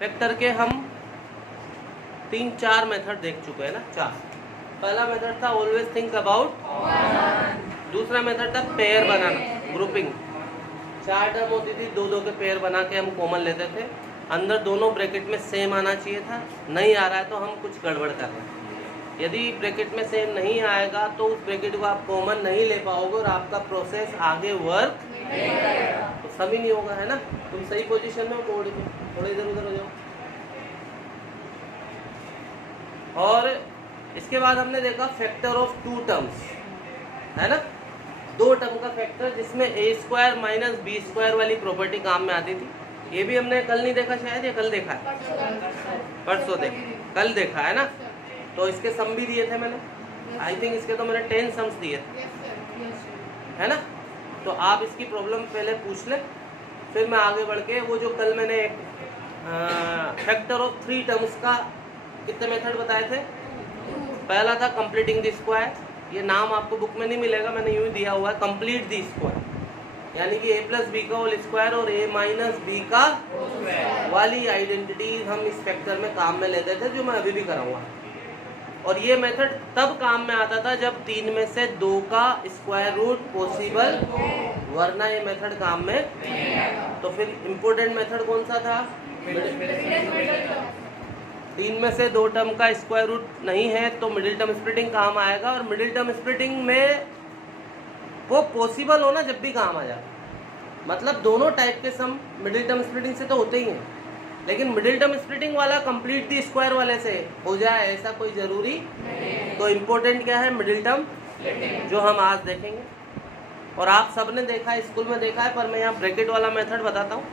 Factor के हम 3-4 method देख चुके हैं ना, 4। पहला मेथड था ऑलवेज थिंक अबाउट, दूसरा मेथड था पेयर बनाना, ग्रुपिंग। 4 टर्म होती थी, 2-2 के पेयर बना के हम कॉमन लेते थे। अंदर दोनों ब्रैकेट में सेम आना चाहिए था, नहीं आ रहा है तो हम कुछ गड़बड़ कर रहे हैं। यदि ब्रैकेट में सेम नहीं आएगा तो उस ब्रैकेट को आप कॉमन नहीं ले पाओगे और आपका प्रोसेस आगे वर्क तो सभी नहीं होगा, है ना। तुम सही पोजीशन में हो बोर्ड पे, थोड़ा इधर उधर हो जाओ। और इसके बाद हमने देखा फैक्टर ऑफ 2 टर्म्स, है ना, 2 टर्म का फैक्टर, जिसमें a² माइनस b² वाली प्रॉपर्टी काम में आती थी। ये भी हमने कल नहीं देखा, शायद ये कल देखा है, परसों कल देखा है ना। तो इसके सम भी दिए थे मैंने, आई थिंक इसके तो मैंने 10 सम्स दिए थे, है ना। तो आप इसकी प्रॉब्लम पहले पूछ ले, फिर मैं आगे बढ़ के वो जो कल मैंने फैक्टर ऑफ 3 टर्म्स का कितने मेथड बताए थे। पहला था कंप्लीटिंग द स्क्वायर, ये नाम आपको बुक में नहीं मिलेगा, मैंने यूँ दिया हुआ है, कंप्लीट द स्क्वायर, यानी कि a+b का होल स्क्वायर और a-b का वाली आइडेंटिटीज हम इस फैक्टर में काम में लेते थे, जो मैं अभी भी कराऊंगा। और ये मेथड तब काम में आता था जब 3 में से 2 का स्क्वायर रूट पॉसिबल, वरना ये मेथड काम में। तो फिर इम्पोर्टेंट मेथड कौन सा था, 3 में से 2 टर्म का स्क्वायर रूट नहीं है तो मिडिल टर्म स्प्लिटिंग काम आएगा। और मिडिल टर्म स्प्लिटिंग में वो पॉसिबल हो ना जब भी काम आ जाए, मतलब दोनों टाइप के सम मिडिल टर्म स्प्लिटिंग से तो होते ही हैं, लेकिन मिडिल टर्म स्प्लिटिंग वाला कंप्लीट दी स्क्वायर वाले से हो जाए ऐसा कोई ज़रूरी नहीं। तो इम्पोर्टेंट क्या है, मिडिल टर्म, जो हम आज देखेंगे। और आप सब ने देखा है, स्कूल में देखा है, पर मैं यहाँ ब्रैकेट वाला मेथड बताता हूँ,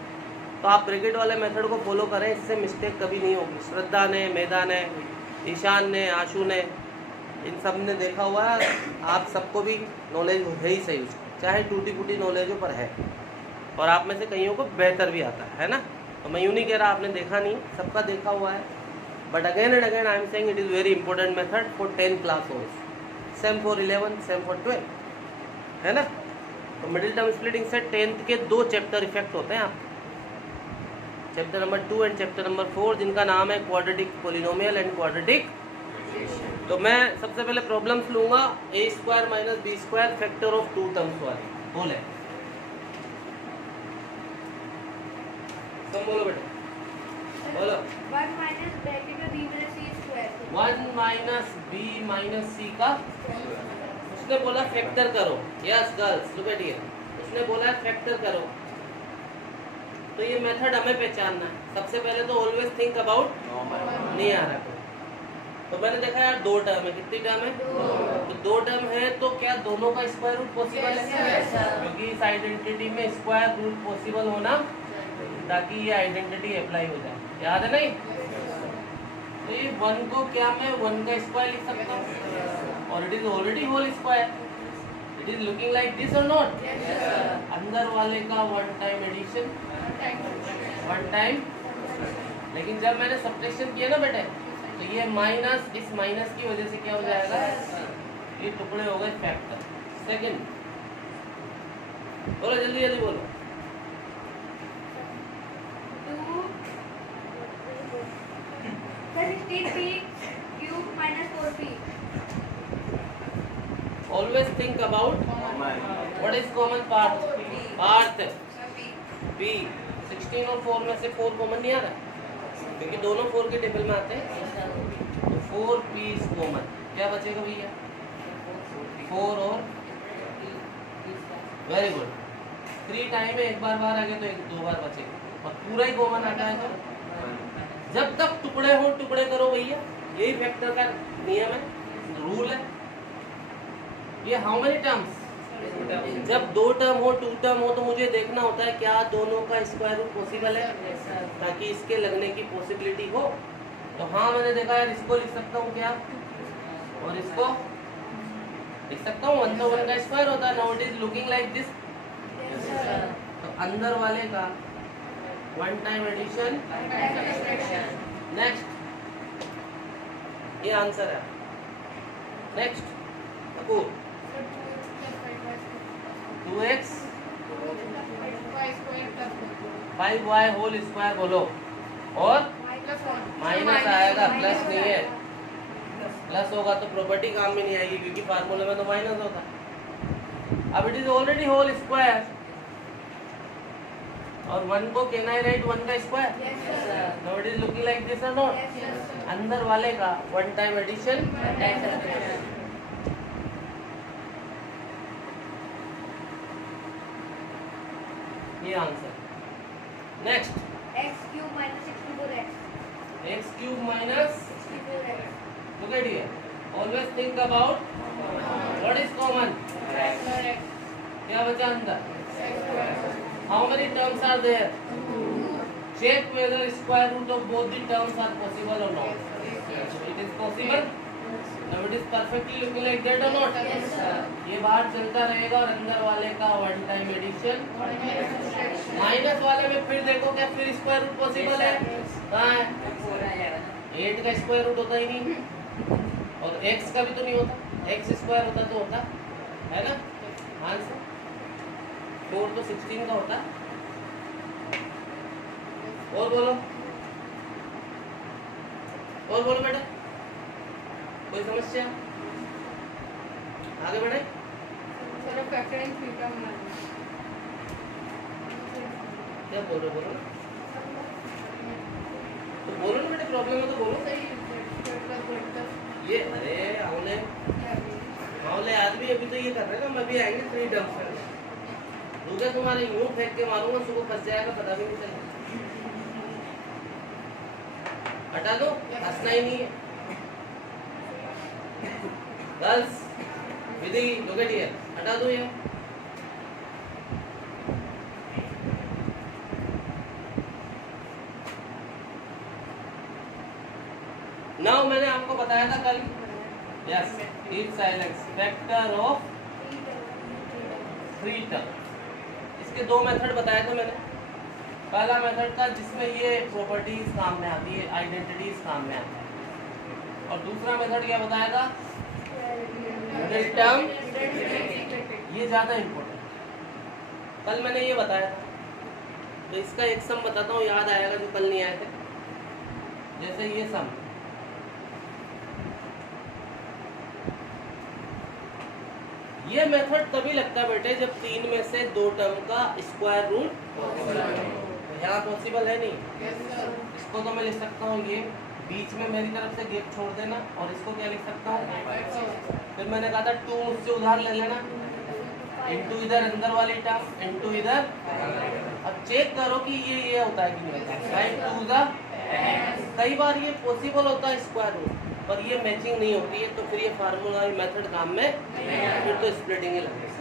तो आप ब्रैकेट वाले मेथड को फॉलो करें, इससे मिस्टेक कभी नहीं होगी। श्रद्धा ने, मेधा ने, ईशान ने, आशु ने, इन सब ने देखा हुआ है, आप सबको भी नॉलेज है ही सही उसकी, चाहे टूटी फूटी नॉलेज हो पर है, और आप में से कईयों को बेहतर भी आता है ना। तो मैं यूँ नहीं कह रहा आपने देखा नहीं, सबका देखा हुआ है, but again and again I am saying it is very important method for 10 class also, same for 11, same for 12, है ना। तो मिडिल टर्म स्प्लिटिंग से 10th के 2 चैप्टर इफेक्ट होते हैं आप, chapter number 2 and chapter number 4, जिनका नाम है क्वाड्रेटिक पोलिनोमियल एंड क्वाड्रेटिक। तो मैं सबसे पहले प्रॉब्लम्स लूँगा, a² minus b² factor of 2 terms वाली, बोले तुम बोलो बेटा, बोलो। 1 माइनस ब्रैकेट में b minus c square, 1 minus b minus c का, उसने बोला फैक्टर करो। Yes girls, look at here, उसने बोला है फैक्टर करो। तो ये मेथड हमें पहचानना है। सबसे पहले तो ऑलवेज थिंक अबाउट, नहीं आ रहा कोई, तो मैंने देखा यार 2 टर्म है, कितनी टर्म है, तो 2 टर्म है, तो क्या दोनों का स्क्वायर रूट पॉसिबल है, क्योंकि इस आइडेंटिटी में स्क्वायर रूट पॉसिबल होना, ताकि ये आइडेंटिटी अप्लाई हो जाए, याद है नहीं। तो ये 1 को क्या मैं 1 का स्क्वायर लिख सकता हूँ, और it is already whole square, it is looking like this और नॉट। अंदर वाले का 1 टाइम एडिशन, 1 टाइम, लेकिन जब मैंने सब्ट्रैक्शन किया ना बेटे, तो ये माइनस, इस माइनस की वजह से क्या हो जाएगा, ये टुकड़े हो गए फैक्टर। सेकंड बोलो, जल्दी जल्दी बोलो। 2 cube minus 4p। Always think about what is common part, part b। 16 और 4 में से 4 कॉमन नहीं आ रहा, क्योंकि दोनों 4 के टेबल में आते हैं, तो 4p इज कॉमन। क्या बचेगा भैया, 4 और, वेरी गुड, 3 टाइम में एक बार बाहर आ गया तो 2 बार बचेगा, और पूरा ही कॉमन आता है। तो जब तक टुकड़े हो टुकड़े करो भैया, यही फैक्टर का नियम है, रूल है। ये हाउ मेनी टर्म्स, जब 2 टर्म हो, 2 टर्म हो, तो मुझे देखना होता है क्या दोनों का स्क्वायर रूट पॉसिबल है, ताकि इसके लगने की पॉसिबिलिटी हो। तो हाँ मैंने देखा यार, इसको लिख सकता हूँ क्या, और इसको लिख सकता हूँ, 1 तो 1 का स्क्वायर होता है, now it is looking like this. तो अंदर वाले का 1 टाइम एडिशन, नेक्स्ट, ये आंसर है। Next 2x 5y whole square बोलो, और आएगा, प्लस नहीं है। प्लस होगा तो प्रॉपर्टी काम में नहीं आएगी क्योंकि फार्मूले में तो माइनस होता। अब it is already whole square और 1 को कैन आई राइट 1 का square? Yes, sir. Now it is looking like this और नॉट? Yes, sir. अंदर वाले का वन टाइम एडिशन, ये answer. Next, X cube minus 64x. x cube minus 64x. look at here, always think about what is common, क्या बचा अंदर? How many terms are there? Check whether square root of both the terms are possible or not. It is possible. Now it is perfectly looking like that or not? Yes, sir. ये बाहर चलता रहेगा और अंदर वाले का one time addition. Minus वाले में फिर देखो क्या फिर स्क्वायर रूट पॉसिबल है? कहाँ है? 8 का स्क्वायर रूट होता ही नहीं और x का भी तो नहीं होता। x स्क्वायर होता तो होता है ना आंसर। 4 तो 16 का होता। और बोलो बेटा, कोई समस्या? आगे बढ़े। क्या बोल रहे हो? बोलो ना, तो बोलो ना बेटे, प्रॉब्लम है तो बोलो। ये अरे आंवले आदमी अभी तो ये कर रहे हैं ना, मैं भी आएंगे 3 टर्म्स में। दूसरा तुम्हारे यूं फेंक के मारूंगा, सुबह फंस जाएगा, पता भी नहीं चलेगा। हटा दो, हंसना ही नहीं है। Girls, Vidhi, look at here, हटा दो ये। नाउ मैंने आपको बताया था कल, yes, keep silence, vector of 3 term. इसके 2 मेथड बताए थे मैंने। पहला मेथड था जिसमें ये प्रॉपर्टीज काम में आती है, आइडेंटिटीज काम में आती है, और दूसरा मेथड क्या बताया था? Middle term. ये ज्यादा इम्पोर्टेंट। कल मैंने ये बताया था, तो इसका एक सम बताता हूँ, याद आएगा जो कल नहीं आए थे। जैसे ये सम, ये मेथड तभी लगता है बेटे जब 3 में से 2 टर्म का स्क्वायर रूट यहाँ पॉसिबल है नहीं। इसको तो मैं लिख सकता हूँ, ये बीच में मेरी तरफ से गैप छोड़ देना, और इसको क्या लिख सकता हूँ? फिर मैंने कहा था 2 मुझसे उधार ले लेना, इनटू इधर अंदर वाली टर्म, इनटू इधर। अब चेक करो कि ये होता है कि नहीं होता। साइन 2 ज़ा, कई बार ये पॉसिबल होता है स्क्वायर रूट, पर ये मैचिंग नहीं होती है, तो फिर ये फार्मूला मेथड काम में, फिर तो स्प्लिटिंग ही लगेगी।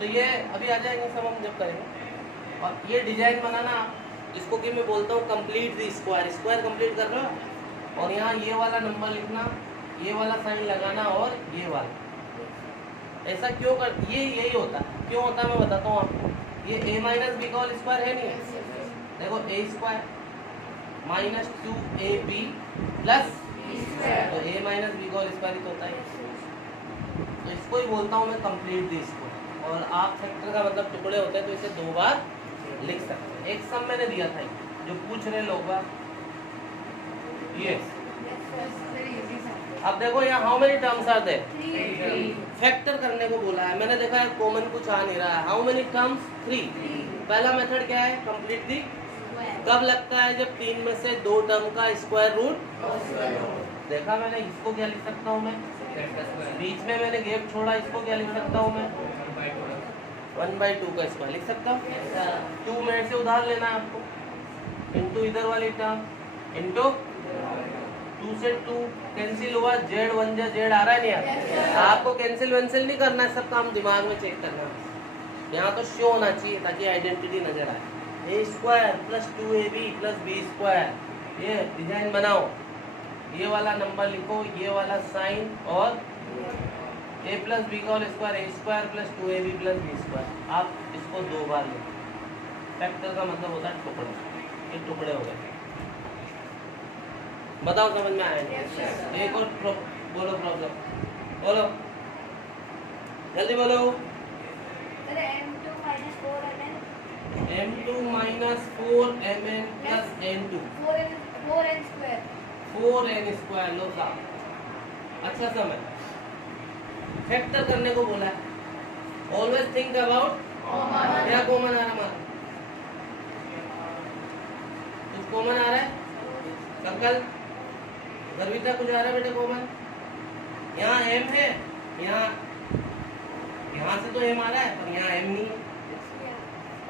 तो ये अभी आ जाएंगे सब हम जब करेंगे। और ये डिजाइन बनाना, इसको कि मैं बोलता हूँ complete the square, square complete कर रहे हो, और यहाँ ये वाला नंबर लिखना, ये वाला साइन लगाना, और ये वाला। ऐसा क्यों कर, ये यही होता है, क्यों होता है मैं बताता हूँ आपको। ये a माइनस बी का होल स्क्वायर है नहीं, देखो a square minus 2ab plus, तो a माइनस बी का होल स्क्वायर ही तो होता है। तो इसको ही बोलता हूँ मैं कंप्लीट दी स्क्वायर। और आप फैक्टर का मतलब टुकड़े होते हैं, तो इसे 2 बार लिख सकते हैं। एक सम मैंने दिया था जो पूछ रहे लोग बार, ये अब देखो यहाँ how many terms are there? 3. Factor करने को बोला है, मैंने देखा है कॉमन कुछ आ नहीं रहा है। How many terms? 3। पहला मेथड क्या है? Complete the. कब लगता है? जब 3 में से 2 टर्म का स्क्वायर रूट। देखा मैंने, इसको क्या लिख सकता हूँ मैं? बीच में मैंने गैप छोड़ा, इसको क्या लिख सकता हूँ मैं? 1/2 का स्क्वायर लिख सकता हूँ। 2 मिनट से उधार लेना है आपको, इनटू इधर वाली टर्म, इनटू 2 से 2 कैंसिल हुआ, जेड 1 जा जेड आ रहा है नहीं यार? आपको कैंसिल वेंसिल नहीं करना है, सब काम दिमाग में चेक करना है। यहाँ तो शो होना चाहिए ताकि आइडेंटिटी नजर आए। a square plus 2ab plus B square, ये डिजाइन बनाओ, ये वाला नंबर लिखो, ये वाला साइन, और a प्लस बी का whole square, a square plus 2ab plus B square. आप इसको 2 बार लिखो। फैक्टर का मतलब होता है टुकड़े, ये टुकड़े हो गए। बताओ समझ में आया? एक और बोलो प्रॉब्लम, बोलो जल्दी बोलो। m2 minus 4mn m2 minus 4mn plus n2 4n square 4n square. लो साहब, अच्छा समय फैक्टर करने को बोला है। ऑलवेज थिंक अबाउट क्या कॉमन आ रहा है हमारा, कुछ कॉमन आ रहा है संकल्प गर्विता, कुछ आ रहा है बेटा कॉमन? यहाँ m है, यहाँ से तो m आ रहा है पर यहाँ m नहीं है,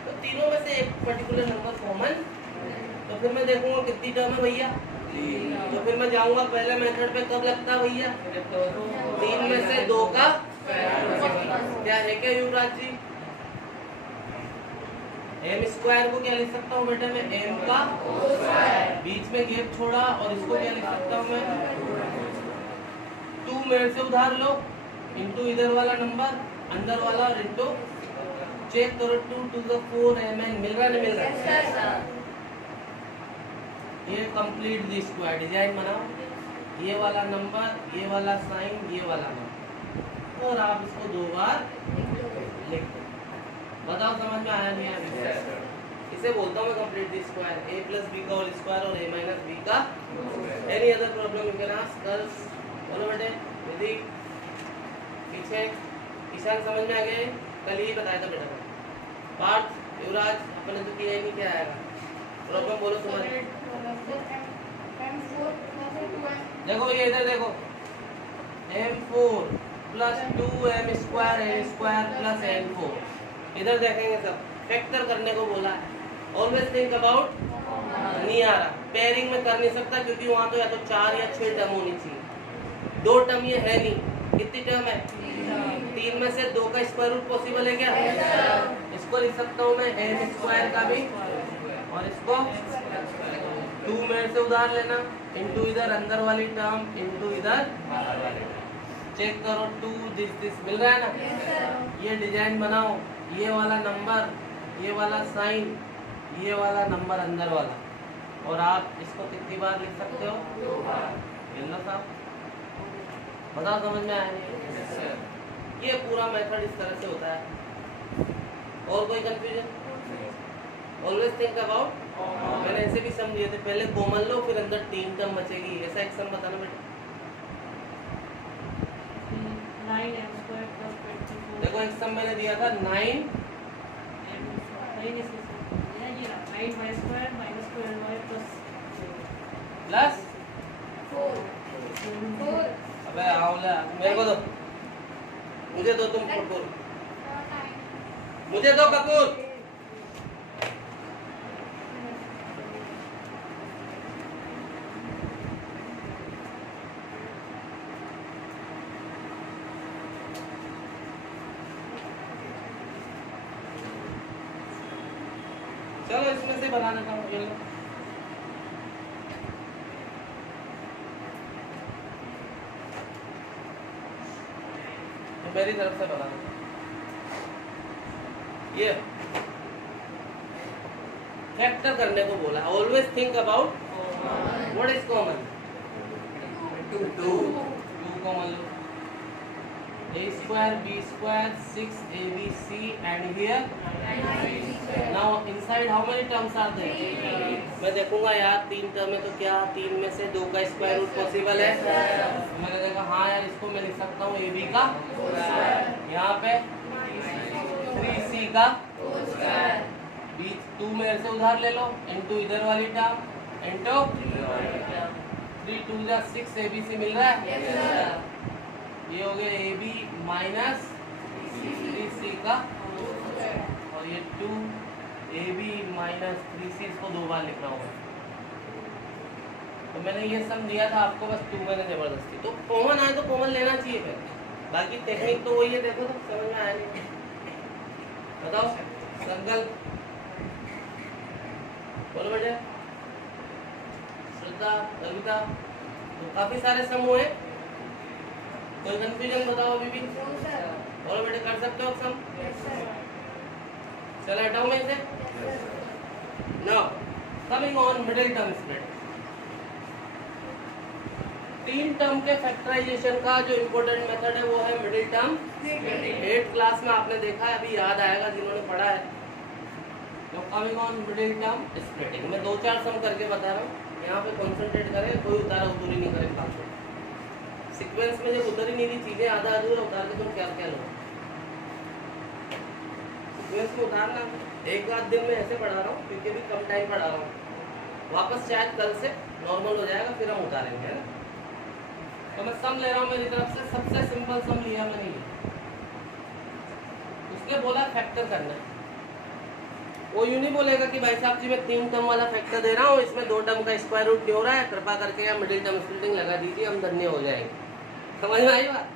तो तीनों में से एक पर्टिकुलर नंबर कॉमन। तो फिर मैं देखूंगा कितनी टर्म है भैया, तो फिर मैं जाऊंगा पहले मेथड पे, कब लगता है भैया? 3 में से 2 का क्या है क्या युवराज जी? m स्क्वायर को क्या लिख सकता हूँ बेटा मैं? m का बीच में गैप छोड़ा और इसको क्या लिख सकता हूँ मैं? 2 मेरे से उधार लो इनटू इधर वाला नंबर अंदर वाला और इनटू चेक करो 2 to the 4mn मिल रहा है नहीं मिल रहा है? ये कंप्लीट दी स्क्वायर डिजाइन बनाओ, ये वाला नंबर, ये वाला साइन, ये वाला नंबर, और आप इसको 2 बार लिख दो। बताओ समझ में आया नहीं आया? इसे बोलता हूँ मैं complete the square, a plus b का होल स्क्वायर और a minus b का। Any other problem you can ask girls. बोलो बेटे यदि पीछे ईशान समझ में आ गए? कल ही बताया था बेटा पार्थ युवराज अपने तो किया ही नहीं, क्या आएगा प्रॉब्लम बोलो तुम्हारी। देखो भैया इधर देखो, m4 plus 2m square n square plus n4, इधर देखेंगे सब फैक्टर करने को बोला है। ऑलवेज थिंक अबाउट, नहीं आ रहा पेयरिंग में कर नहीं सकता क्योंकि वहाँ तो या तो 4 या 6 टर्म होनी चाहिए, 2 टर्म ये है नहीं। कितनी टर्म है? 3 में से 2 का स्क्वायर रूट पॉसिबल है क्या? इसको लिख सकता हूँ मैं n स्क्वायर का भी, और इसको 2 मेरे से उधार लेना इनटू इधर अंदर वाली टर्म इनटू इधर बाहर वाली टर्म। चेक करो 2 दिस मिल रहा है ना? ये डिजाइन बनाओ, ये वाला नंबर, ये वाला साइन, ये वाला नंबर अंदर वाला, और आप इसको कितनी बार लिख सकते हो? 2 बार। मिल रहा साहब? बताओ समझ में आया नहीं? ये पूरा मेथड इस तरह से होता है। और कोई कंफ्यूजन? ऑलवेज थिंक अबाउट, मैंने ऐसे भी सम दिए थे, पहले कॉमन लो फिर अंदर 3 टर्म बचेगी, ऐसा एक सम बताना बेटा। 9m square plus 24। देखो एक सम मैंने दिया था 9 9y square minus 12y plus plus 4 अबे आओ ले मेरे को दो, मुझे दो तुम कपूर, मुझे दो कपूर। चलो इसमें से बनाने का ये लो। तो मेरी तरफ से बना दो। ये फैक्टर करने को बोला। Always think about what is common. 2 common low, a square b square 6abc and here now inside how many terms are there? मैं देखूंगा यार 3 टर्म है तो क्या 3 में से 2 का स्क्वायर रूट पॉसिबल है? मैंने देखा हाँ यार इसको मैं लिख सकता हूँ ab का, यहाँ पे 3c का, बीच 2 मेरे से उधार ले लो इनटू इधर वाली टर्म इनटू 3 2 जा 6 abc मिल रहा है। ये हो गया ए बी माइनस 3c का, और ये 2 ए बी माइनस 3c, इसको 2 बार लिख रहा हूँ। तो मैंने ये सम दिया था आपको, बस 2 मैंने जबरदस्ती, तो कॉमन आए तो कॉमन लेना चाहिए फिर, बाकी टेक्निक तो वही है। देखो तो समझ में आया नहीं? बताओ संकल्प बोलो बेटे। श्रद्धा कविता, तो काफी सारे सम हुए, कोई कंफ्यूजन बताओ अभी भी? बोलो बेटे कर सकते हो सम? चलो हटाओ मैं इसे। Now coming on middle term split. 3 term के फैक्टराइजेशन का जो इम्पोर्टेंट मेथड है वो है middle term splitting. 8th class में आपने देखा है, अभी याद आएगा जिन्होंने पढ़ा है। तो coming on middle term splitting, मैं 2-4 सम करके बता रहा हूँ, यहाँ पे कॉन्सेंट्रेट करें, कोई उतारा उतरी नहीं करे फालतू। सीक्वेंस में जब उतर ही नहीं रही चीजें आधा अधूरा उतार के तुम क्या क्या लो, सीक्वेंस में उतारना। एक आध दिन में ऐसे पढ़ा रहा हूँ क्योंकि अभी कम टाइम पढ़ा रहा हूँ, वापस शायद कल से नॉर्मल हो जाएगा, फिर हम उतारेंगे, है ना। तो मैं सम ले रहा हूँ मेरी तरफ से, सबसे सिंपल सम लिया मैंने ये, उसने बोला फैक्टर करना है। वो यूं नहीं बोलेगा कि भाई साहब जी मैं 3 टर्म वाला फैक्टर दे रहा हूँ, इसमें 2 टर्म का स्क्वायर रूट नहीं हो रहा है, कृपा करके या मिडिल टर्म स्प्लिटिंग लगा दीजिए, हम धन्य हो जाएंगे। समझ में आई बात?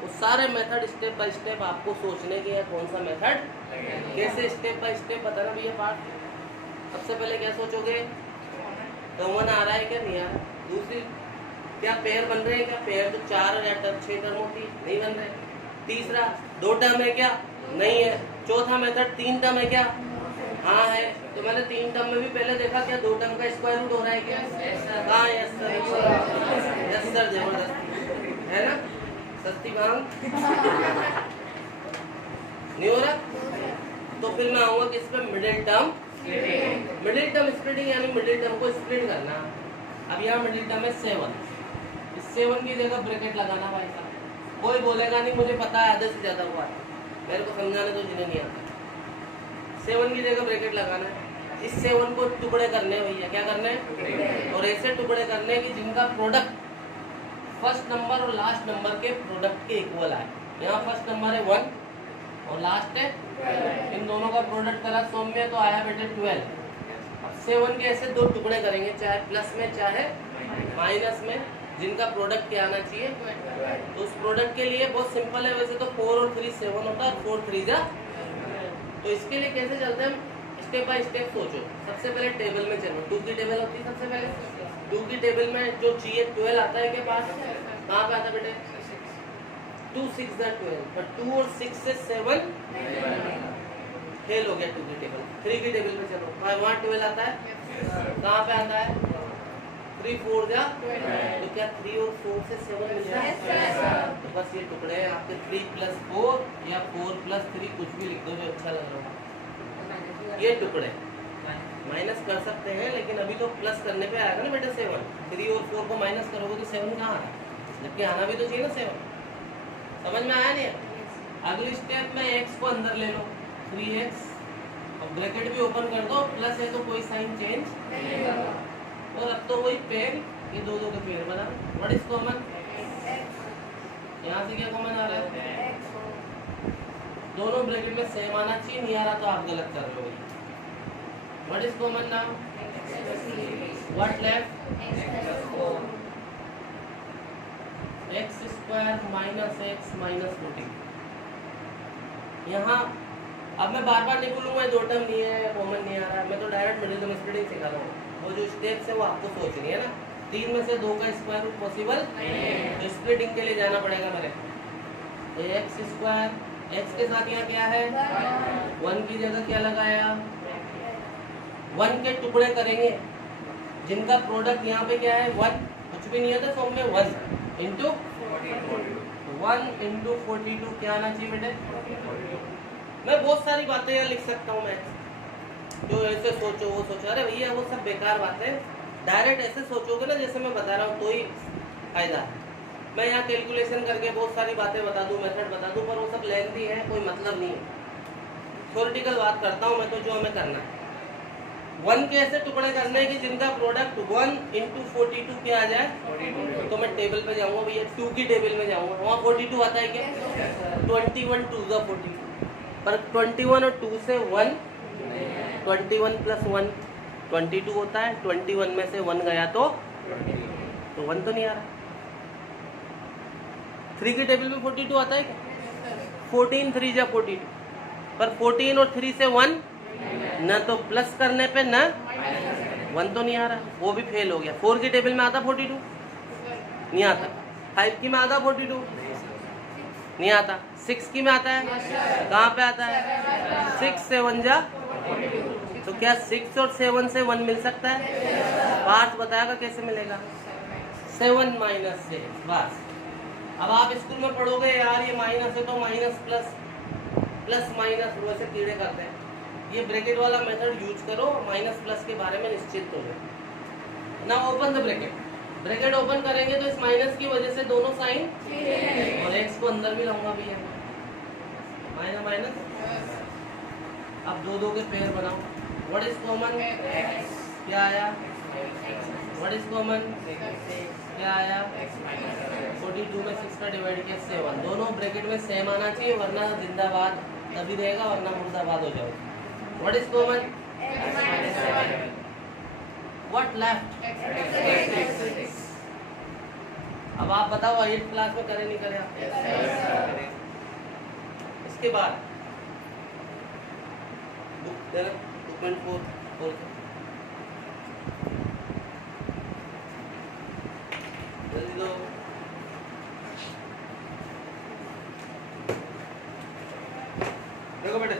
वो सारे मेथड स्टेप बाय स्टेप आपको सोचने के हैं, कौन सा मेथड कैसे स्टेप बाय स्टेप बताना भैया पार्ट। सबसे पहले क्या सोचोगे, कॉमन आ रहा है क्या, नहीं आ रहा। दूसरी, क्या पेयर बन रहे हैं क्या, पेयर तो 4 या 6 टर्म होती नहीं बन रहे। तीसरा, 2 टर्म है क्या, नहीं है। चौथा मेथड 3 टर्म है क्या, हाँ है। तो मैंने 3 टर्म में भी पहले देखा क्या 2 टर्म का स्क्वायर रूट हो रहा है क्या, हाँ यस सर, यस सर, जबरदस्ती है ना, सस्ती भांग नहीं हो रहा। तो फिर मैं आऊंगा किस पे, मिडिल टर्म स्प्लिटिंग, यानी मिडिल टर्म को स्प्लिट करना। अब यहाँ मिडिल टर्म है 7, इस 7 की जगह ब्रैकेट लगाना भाई साहब। कोई बोलेगा नहीं मुझे पता है आधे से ज्यादा हुआ, मेरे को समझाने तो जिन्हें नहीं आता। 7 की जगह ब्रैकेट लगाना है। इस 7 को टुकड़े करने हैं भैया, क्या करने हैं, और ऐसे टुकड़े करने हैं कि जिनका प्रोडक्ट फर्स्ट नंबर और लास्ट नंबर के प्रोडक्ट के इक्वल आए। यहाँ फर्स्ट नंबर है 1 और लास्ट है 12, इन दोनों का प्रोडक्ट करा सौम्य तो आया बेटे 12। अब 7 के ऐसे 2 टुकड़े करेंगे, चाहे प्लस में चाहे माइनस में, जिनका प्रोडक्ट क्या आना चाहिए। तो उस प्रोडक्ट के लिए बहुत सिंपल है, वैसे तो 4 और 3 7 होता है, 4 3 जा। तो इसके लिए कैसे चलते हैं, स्टेप बाय स्टेप सोचो। सबसे पहले टेबल में चलो, 2 की टेबल होती है सबसे पहले। 2 की टेबल में जो चाहिए 12 आता है के पास, कहाँ पे आता है बेटे, 2 6 12, पर 2 और 6 से 7 फेल हो गया 2 की टेबल। 3 की टेबल में चलो, वहाँ 12 आता है, कहाँ पे आता है, 3 4 जा, तो क्या 3 और 4 से 7 मिल जाए। तो बस ये टुकड़े हैं आपके, 3 + 4 या 4 + 3, कुछ भी लिख दो जो अच्छा लग रहा है। ये टुकड़े माइनस कर सकते हैं, लेकिन अभी तो प्लस करने पे आएगा ना बेटा 7। 3 और 4 को माइनस करोगे तो 7 कहाँ आ रहा है, जबकि आना भी तो चाहिए ना 7। समझ में आया नहीं? अगली स्टेप में x को अंदर ले लो, 3x, और ब्रैकेट भी ओपन कर दो, प्लस है तो कोई साइन चेंज नहीं होगा। और अब तो वही पेयर, ये 2 के पेयर बना। व्हाट इज कॉमन, यहाँ से क्या कॉमन आ रहा है, दोनों ब्रैकेट में सेम आना चाहिए, नहीं आ रहा तो आप गलत कर रहे हो। What is common now, what left, x² - x - 14। यहाँ अब मैं बार बार नहीं बोलूँगा 2 टर्म नहीं है, कॉमन नहीं आ रहा, मैं तो डायरेक्ट मिडिल टर्म स्प्लिटिंग सिखा रहा हूँ। वो जो स्टेप्स है वो आपको सोचनी है ना। 3 में से 2 का स्क्वायर रूट पॉसिबल, तो स्प्लिटिंग के लिए जाना पड़ेगा मेरे। x², x के साथ यहाँ क्या है, 1 की जगह क्या लगाया, 1 के टुकड़े करेंगे जिनका प्रोडक्ट यहाँ पे क्या है 1, कुछ भी नहीं होता सौ में 1 इंटू 42 क्या आना चाहिए बेटे। मैं बहुत सारी बातें यहाँ लिख सकता हूँ, मैं जो ऐसे सोचो वो सोचो, अरे भैया वो सब बेकार बातें। डायरेक्ट ऐसे सोचोगे ना जैसे मैं बता रहा हूँ तो ही फायदा है। मैं यहाँ कैलकुलेशन करके बहुत सारी बातें बता दूँ, मेथड बता दूँ, पर वो सब लेंथी है, कोई मतलब नहीं है। थ्योरेटिकल बात करता हूँ मैं तो, जो हमें करना है 1 के ऐसे टुकड़े करने हैं कि जिनका प्रोडक्ट 1 × 42 क्या आ जाए। तो मैं टेबल पे जाऊंगा भैया, 2 की टेबल में जाऊंगा, वहाँ 42 आता है क्या, 21 2 42, पर 21 और 2 से 1, 21 + 1 22 होता है। 21 में से 1 गया तो 1 तो नहीं आ रहा। 3 की टेबल में 42 आता है क्या, 14 3 जा 42, पर 14 और 3 से 1 न तो प्लस करने पे न 1 तो नहीं आ रहा, वो भी फेल हो गया। 4 की टेबल में आता 42 नहीं आता, 5 की में आता 42 नहीं आता, 6 की में आता है, कहाँ पे आता है, 6 7 जा, तो क्या 6 और 7 से 1 मिल सकता है। पार्थ बताएगा कैसे मिलेगा, 7 - 6 बस। अब आप स्कूल में पढ़ोगे यार ये माइनस है तो माइनस प्लस प्लस माइनस वैसे कीड़े करते हैं, ये ब्रैकेट वाला मेथड यूज करो, माइनस प्लस के बारे में निश्चित हो जाए। ना open the bracket, bracket open करेंगे तो इस माइनस की वजह से दोनों साइन और एक्स को अंदर भी लाऊंगा भैया, माइनस माइनस। अब दो दो के पेयर बनाओ। What is common? क्या आया? What is common? क्या आया? 42 में 6 का डिवाइड किया 7। दोनों ब्रैकेट में सेम आना चाहिए, वरना जिंदाबाद तभी रहेगा, वरना मुर्दाबाद हो जाओ। What is common? What left? अब आप बताओ 8th क्लास में करे नहीं करे आप? इसके बाद बुक देना, 2.4 जल्दी दो। देखो बेटे,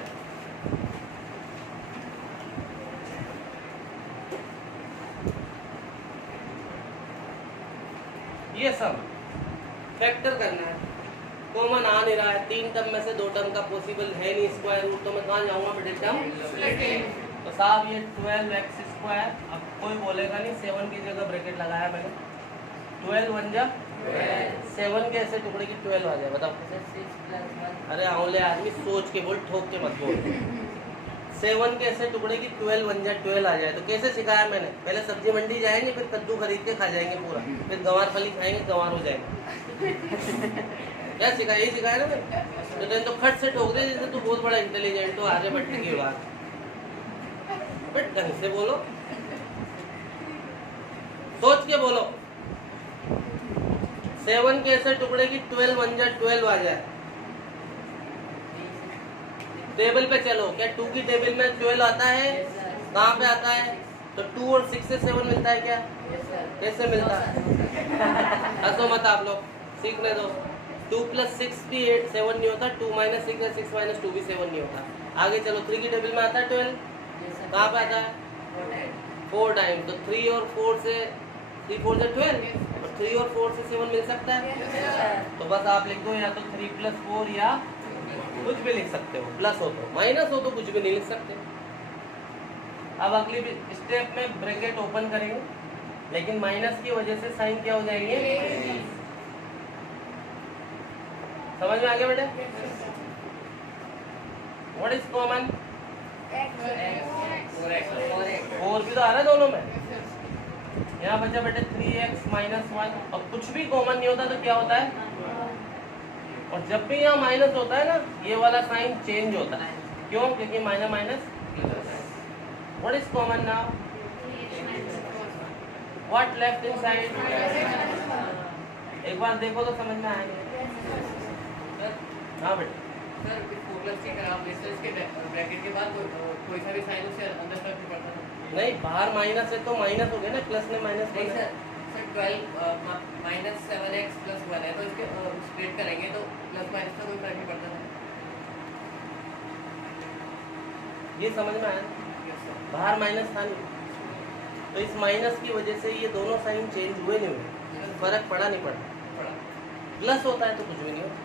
ये सब फैक्टर करना है, कॉमन आ नहीं रहा है। 3 टर्म में से 2 टर्म का पॉसिबल है नहीं स्क्वायर रूट, तो मैं कहाँ जाऊंगा बेटे? टर्म। तो साहब ये 12x², अब कोई बोलेगा नहीं, 7 की जगह ब्रैकेट लगाया मैंने। 12 1 जा 7 के ऐसे टुकड़े की 12 आ जाए, बताओ। अरे आंवले आदमी, सोच के बोल, ठोक के मत बोल। 7 के ऐसे टुकड़े की 12 1 जा 12 आ जाए, तो कैसे सिखाया मैंने? पहले सब्जी मंडी जाएंगे, फिर कद्दू खरीद के खा जाएंगे पूरा, फिर गंवार फली खाएंगे, गंवार हो जाएंगे। क्या सिखाया? यही सिखाया ना मैंने। तो खट से ठोक दे जैसे तू बहुत बड़ा इंटेलिजेंट हो, आगे बढ़ने की बात। बट ढंग से बोलो, सोच के बोलो। 7 के ऐसे टुकड़े की 12 1 जा 12 आ जाए। टेबल पे चलो, क्या 2 की टेबल में 12 आता है? कहाँ पे आता है? तो 2 और 6 से 7 मिलता है क्या? कैसे मिलता है? हंसो मत आप लोग, सीखने दो। 2 + 6 भी 8 7 नहीं होता, 2 - 6 या 6 - 2 भी 7 नहीं होता। आगे चलो, 3 की टेबल में आता है 12, कहाँ पे आता है? 4 टाइम। तो 3 और 4 से 3 4 से 12, और 3 और 4 से 7 मिल सकता है। तो बस आप लिख दो, या तो 3 + 4 या कुछ भी लिख सकते हो, प्लस हो तो, माइनस हो तो कुछ भी नहीं लिख सकते। अब अगली स्टेप में ब्रैकेट ओपन करेंगे, लेकिन माइनस की वजह से साइन क्या हो जाएंगे? समझ में आ गया बेटे? What is common? 4 भी तो आ रहा है दोनों में। यहाँ बचा बेटे 3x - 1, और कुछ भी कॉमन नहीं होता तो क्या होता है? और जब भी यहाँ माइनस होता है ना, ये वाला साइन चेंज होता है। क्यों? क्योंकि minus minus. What is common now? What left in side? एक बार देखो तो समझ में आएगा। हाँ बेटा, सर 4 + 6 आप इसके ब्रैकेट के बाद कोई सा भी साइन उसे अंदर रख के पड़ता है? नहीं, बाहर माइनस है तो माइनस हो गया ना, प्लस में माइनस नहीं बना। सर 12 - 7x + 1 है, तो इसके स्प्लिट करेंगे तो प्लस माइनस का कोई फर्क नहीं पड़ता है। ये समझ में आया? बाहर माइनस था नहीं, तो इस माइनस की वजह से ये दोनों साइन चेंज हुए नहीं हुए, फर्क पड़ा नहीं पड़ा। प्लस होता है तो कुछ भी नहीं होता।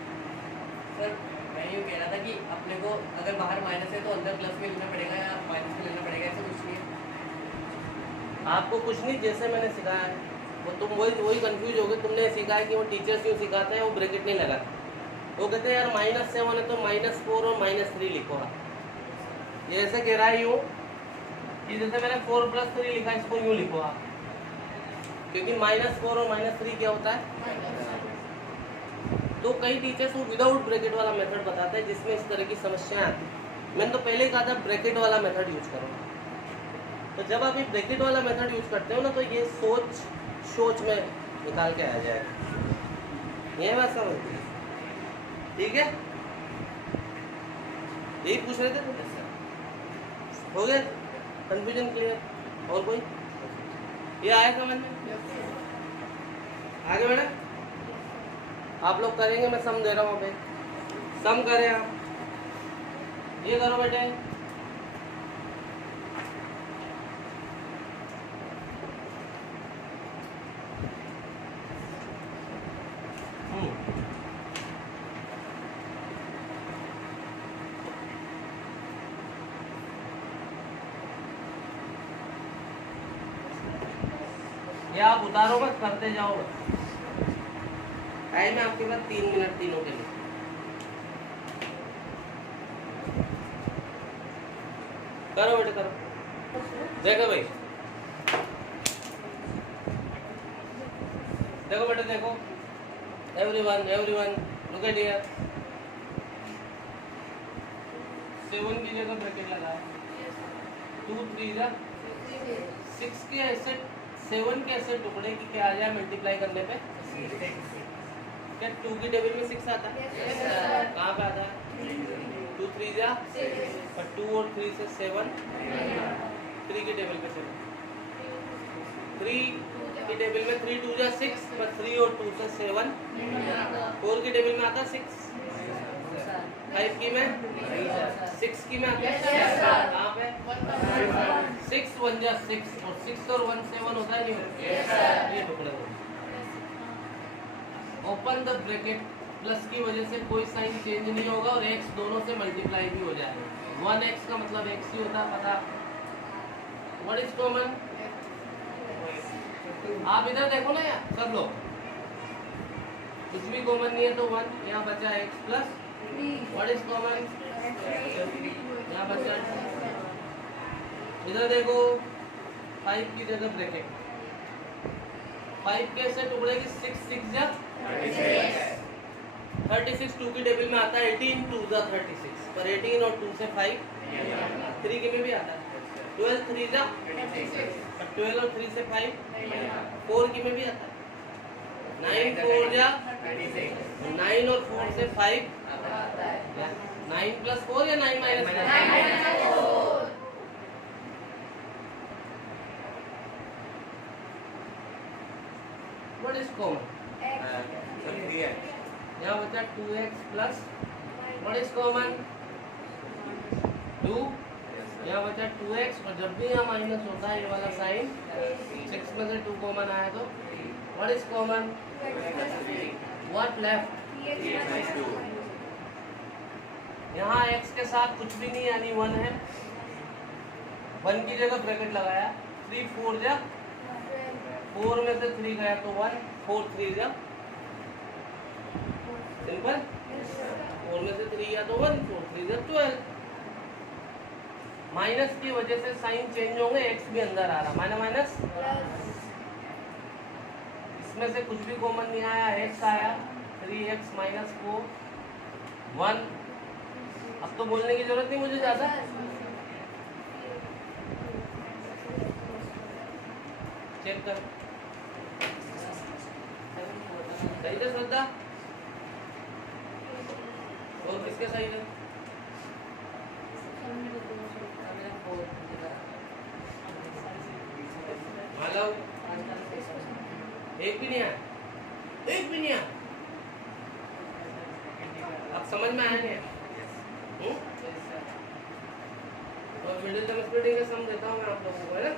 सर मैं यूँ कह रहा था कि अपने को अगर बाहर माइनस है तो अंदर प्लस में लेना पड़ेगा या माइनस में लेना पड़ेगा, ऐसा कुछ नहीं है। आपको कुछ नहीं, जैसे मैंने सिखाया है वो तुम वही कंफ्यूज हो गए। तुमने सिखाया है कि वो टीचर्स यूँ सिखाते हैं, वो ब्रैकेट नहीं लगाते। वो कहते हैं यार -7 है तो -4 और -3 लिखो आप। ये ऐसे कह रहा है यूँ कि जैसे मैंने 4 + 3 लिखा, इसको यूँ लिखो आप, क्योंकि -4 और -3 क्या होता है? तो कई टीचर्स वो विदाउट ब्रैकेट वाला मेथड बताते हैं, जिसमें इस तरह की समस्याएं आती हैं। मैंने तो पहले ही कहा था ब्रैकेट वाला मेथड यूज करो। तो जब आप ये ब्रैकेट वाला मेथड यूज करते हो ना, तो ये सोच में निकाल के आ जाएगा। ये बात समझ, ठीक है? यही पूछ रहे थे तुम? हो गया कंफ्यूजन क्लियर? और कोई ये आया समझ में? आगे बढ़े, आप लोग करेंगे, मैं सम दे रहा हूँ। अभी सम करें आप, ये करो बेटे। ये आप उतारो मत, करते जाओ बस। टाइम है आपके पास 3 मिनट तीनों के लिए। करो बेटे करो। देखो भाई, देखो बेटे देखो, एवरीवन लुक एट हियर। 7 की जगह ब्रैकेट लगाए, 2 3 जा 6 के ऐसे 7 के ऐसे टुकड़े की क्या आ जाए मल्टीप्लाई करने पे? क्या 2 की टेबल में 6 आता है? कहाँ पे आता है? 2 3 जा और 2 और 3 से 7, 3 की टेबल पे 7, 3 की टेबल में 3 2 जा 6, पर 3 और 2 से 7, 4 की टेबल में आता 6, 5 की में 6 की में आता है कहाँ पे? 6 1 जा 6 और 6 और 1 7 होता है नहीं? ये टुकड़े होते हैं। ओपन द ब्रैकेट, प्लस की वजह से कोई साइन चेंज नहीं होगा और x दोनों से मल्टीप्लाई भी हो जाएगा। 1x का मतलब x ही होता है, पता? What is common? आप इधर देखो ना यार सब लोग, कुछ भी कॉमन नहीं है तो 1, यहाँ बचा x plus what is common? यहाँ बचा, इधर देखो 5 की जगह ब्रैकेट, 5 के ऐसे टुकड़े की 6 6 जा 36, 2 की टेबल में आता है 18 2 जा 36, पर 18 और 2 से 5, 3 के में भी आता है 12 3 जा 12 और 3 से 5, 4 की में भी आता है 9 4 जा 9 और 4 से 5, 9 प्लस 4 या 9 माइनस 4? What is common? यहाँ बचा 2x plus what is common? 2, यहाँ बचा 2x और जब भी यहाँ माइनस होता है ये वाला साइन, 6 में से 2 कॉमन आया तो what is common? What left? यहाँ x के साथ कुछ भी नहीं यानी 1 है, 1 की जगह ब्रैकेट लगाया, 3 4 जा 4 में से 3 गया तो 1, 4 3 जा सिंपल, 4 में से 3 गया तो 1, 4 3 जा 12। माइनस की वजह से साइन चेंज होंगे, x भी अंदर आ रहा, माइनस, इसमें से कुछ भी कॉमन नहीं आया, x आया, 3x माइनस 4 1। अब तो बोलने की जरूरत नहीं मुझे ज्यादा, चेक कर सही है श्रद्धा, और किसके सही है? मालव एक भी नहीं आया, एक भी नहीं आया, अब समझ में आया नहीं? और मिडिल टर्म स्प्लिटिंग का सम देता हूँ मैं आप लोगों को, है ना?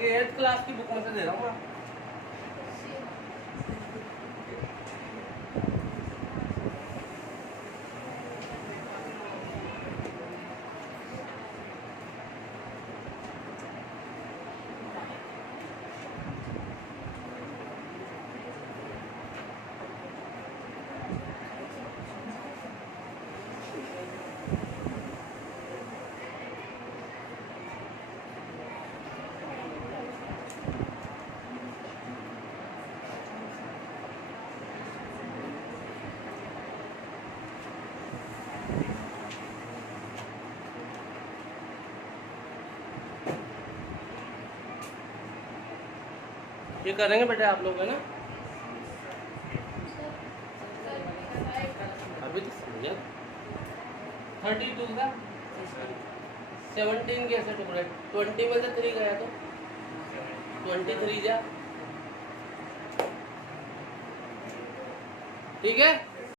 ये 8th क्लास की बुक में से दे रहा हूँ मैं। ये करेंगे बेटे आप लोग, है ना? अभी तो समझा 32 का 17 कैसे टुकड़े, 20 में से 3 गया तो 23 जा, ठीक है।